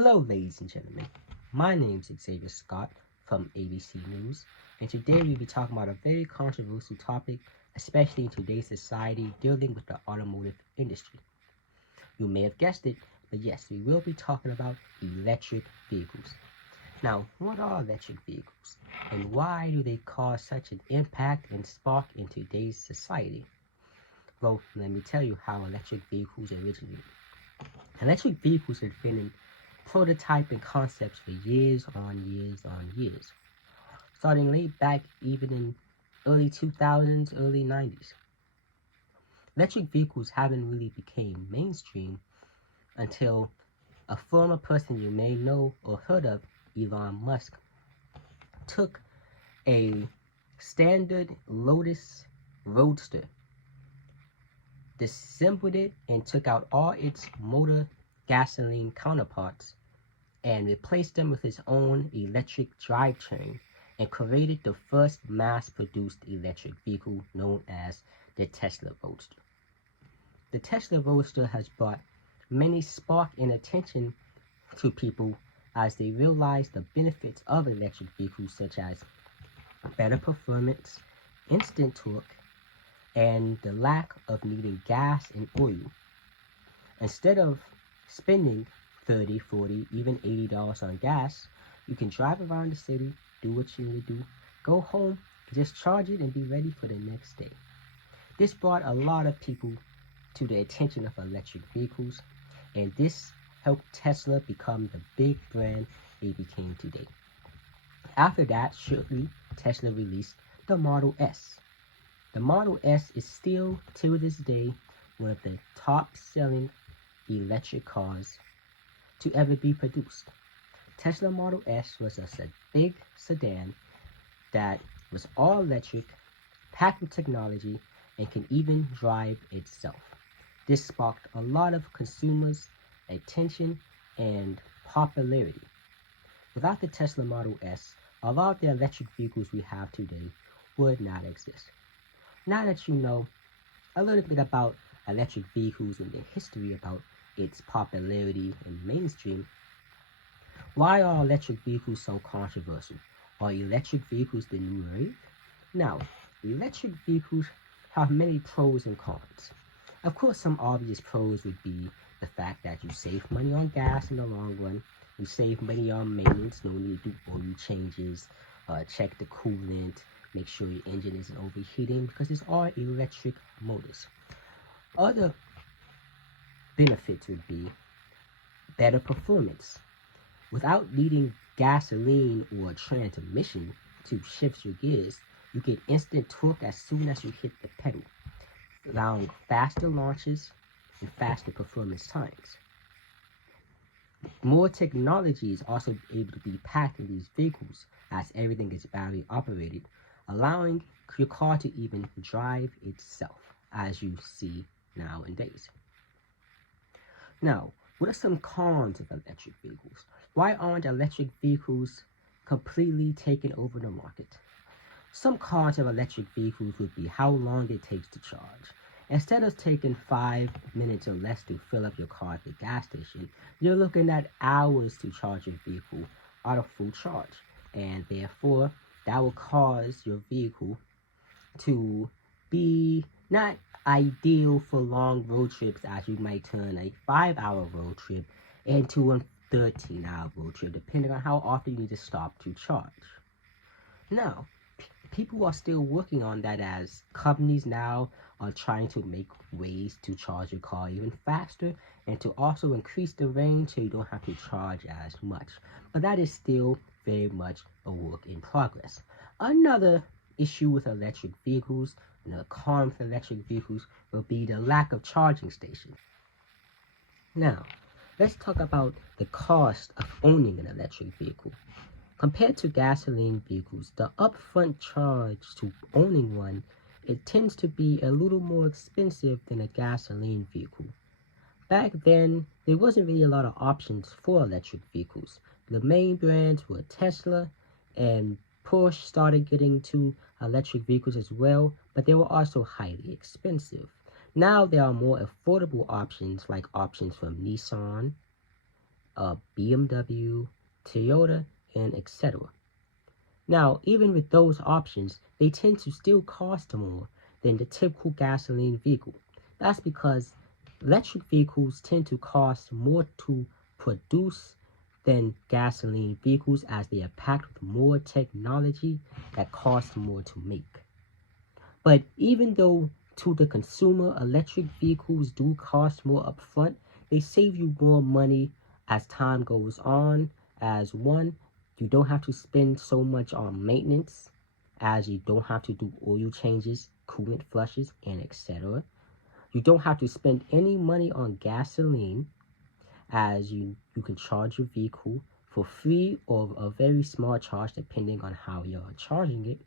Hello, ladies and gentlemen. My name is Xavier Scott from ABC News, and today we'll be talking about a very controversial topic, especially in today's society dealing with the automotive industry. You may have guessed it, but yes, we will be talking about electric vehicles. Now, what are electric vehicles, and why do they cause such an impact and spark in today's society? Well, let me tell you how electric vehicles originated. Electric vehicles have been in prototyping concepts for years on years, starting late back even in early 2000s, early 90s. Electric vehicles haven't really became mainstream until a former person you may know or heard of, Elon Musk, took a standard Lotus Roadster, disassembled it, and took out all its motor gasoline counterparts and replaced them with his own electric drivetrain and created the first mass-produced electric vehicle known as the Tesla Roadster. The Tesla Roadster has brought many spark and attention to people as they realize the benefits of electric vehicles, such as better performance, instant torque, and the lack of needing gas and oil. Instead of spending $30, $40, even $80 on gas, you can drive around the city, do what you need to do, go home, just charge it and be ready for the next day. This brought a lot of people to the attention of electric vehicles, and this helped Tesla become the big brand they became today. After that, shortly, Tesla released the Model S. The Model S is still, to this day, one of the top-selling electric cars to ever be produced. Tesla Model S was a big sedan that was all electric, packed with technology, and can even drive itself. This sparked a lot of consumers' attention and popularity. Without the Tesla Model S, a lot of the electric vehicles we have today would not exist. Now that you know a little bit about electric vehicles and the history about its popularity and mainstream, why are electric vehicles so controversial? Are electric vehicles the new rave? Now, electric vehicles have many pros and cons. Of course, some obvious pros would be the fact that you save money on gas in the long run, you save money on maintenance, no need to do oil changes, check the coolant, make sure your engine isn't overheating, because it's all electric motors. Other benefits would be better performance. Without needing gasoline or transmission to shift your gears, you get instant torque as soon as you hit the pedal, allowing faster launches and faster performance times. More technology is also able to be packed in these vehicles as everything is battery operated, allowing your car to even drive itself, as you see nowadays. Now, what are some cons of electric vehicles? Why aren't electric vehicles completely taking over the market? Some cons of electric vehicles would be how long it takes to charge. Instead of taking 5 minutes or less to fill up your car at the gas station, you're looking at hours to charge your vehicle out of full charge. And therefore, that will cause your vehicle to be not ideal for long road trips, as you might turn a 5-hour road trip into a 13-hour road trip, depending on how often you need to stop to charge. Now, people are still working on that, as companies now are trying to make ways to charge your car even faster and to also increase the range so you don't have to charge as much. But that is still very much a work in progress. Another issue with electric vehicles, and a con with electric vehicles, will be the lack of charging stations. Now, let's talk about the cost of owning an electric vehicle. Compared to gasoline vehicles, the upfront charge to owning one, it tends to be a little more expensive than a gasoline vehicle. Back then, there wasn't really a lot of options for electric vehicles. The main brands were Tesla, and Porsche started getting to electric vehicles as well, but they were also highly expensive. Now there are more affordable options, like options from Nissan, BMW, Toyota, and etc. Now, even with those options, they tend to still cost more than the typical gasoline vehicle. That's because electric vehicles tend to cost more to produce than gasoline vehicles, as they are packed with more technology that costs more to make. But even though to the consumer, electric vehicles do cost more upfront, they save you more money as time goes on. As one, you don't have to spend so much on maintenance, as you don't have to do oil changes, coolant flushes, and etc. You don't have to spend any money on gasoline, as you can charge your vehicle for free or a very small charge depending on how you're charging it.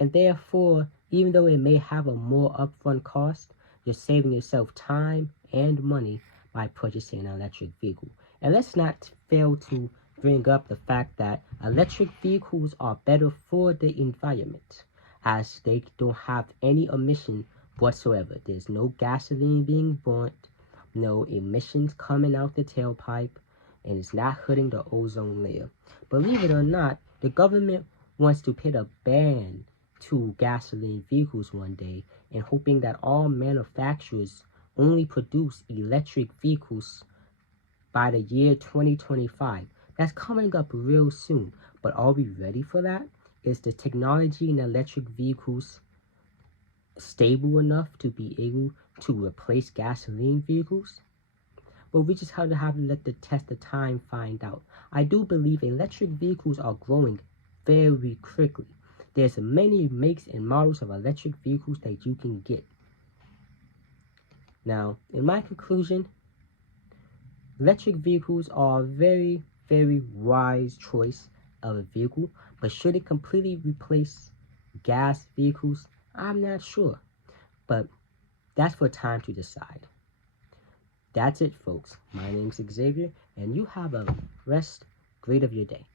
And therefore, even though it may have a more upfront cost, you're saving yourself time and money by purchasing an electric vehicle. And let's not fail to bring up the fact that electric vehicles are better for the environment, as they don't have any emission whatsoever. There's no gasoline being burnt, no emissions coming out the tailpipe, and it's not hurting the ozone layer. Believe it or not, the government wants to put a ban to gasoline vehicles one day, and hoping that all manufacturers only produce electric vehicles by the year 2025. That's coming up real soon. But are we ready for that? Is the technology in electric vehicles stable enough to be able to replace gasoline vehicles? But we just have to let the test of time find out. I do believe electric vehicles are growing very quickly. There's many makes and models of electric vehicles that you can get. Now, in my conclusion, electric vehicles are a very, very wise choice of a vehicle, but should it completely replace gas vehicles? I'm not sure, but that's for time to decide. That's it, folks. My name's Xavier, and you have a great of your day.